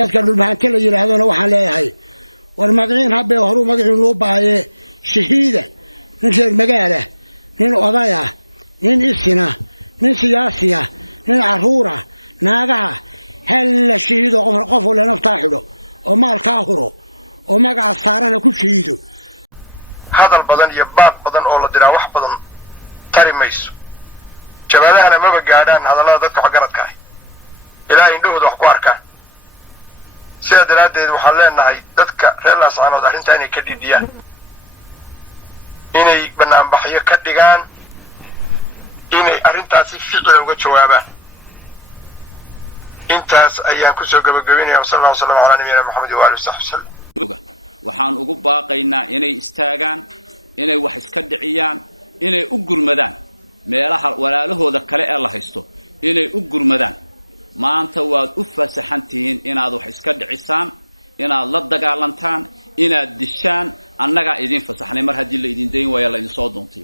dadka dhulbahanti la yidhaahdona waxaan leeyahay war magaciin habee horuu magaciin loo baahayee shahiida nin reer magaala nin odaya nin isina nin siyaasiya nin carruura naagaha hal la shahiido qof wala naftaa xidho oo maalkaa huro oo magaca saarana ku shahiido hadal badan iyo baaq badan oo la diraa wax badan tari mayso jabadahana maba gaadhaan hadallada dadka waxgaradka ah ilaahay indhahooda wax ku arkaan sida daraaddeed waxaan leenahay dadka reer laascaanood arrintaa inay ka dhidhiyaan inay banaanbaxyo ka dhigaan inay arrintaasi ficil uga jawaabaan intaas ayaan ku soo gabagabeynaya sallallahu alayhi wa sallam ala nabiyina maxamed wa alihi wasallam waxaan ugu baaqaynaa inay istaagaan inay wax iska dhiciyaan inay u gurmadaan meelaha walaalahooda kale ee la haysto inay u gurmadaan maanta waad u fasaxantihiin inaad wax iska dhicisaan inaad la dagaalantaan inaad dishaan annagaa idin fasaxnay mar haddii la idin dayn waayo la idin soo doontay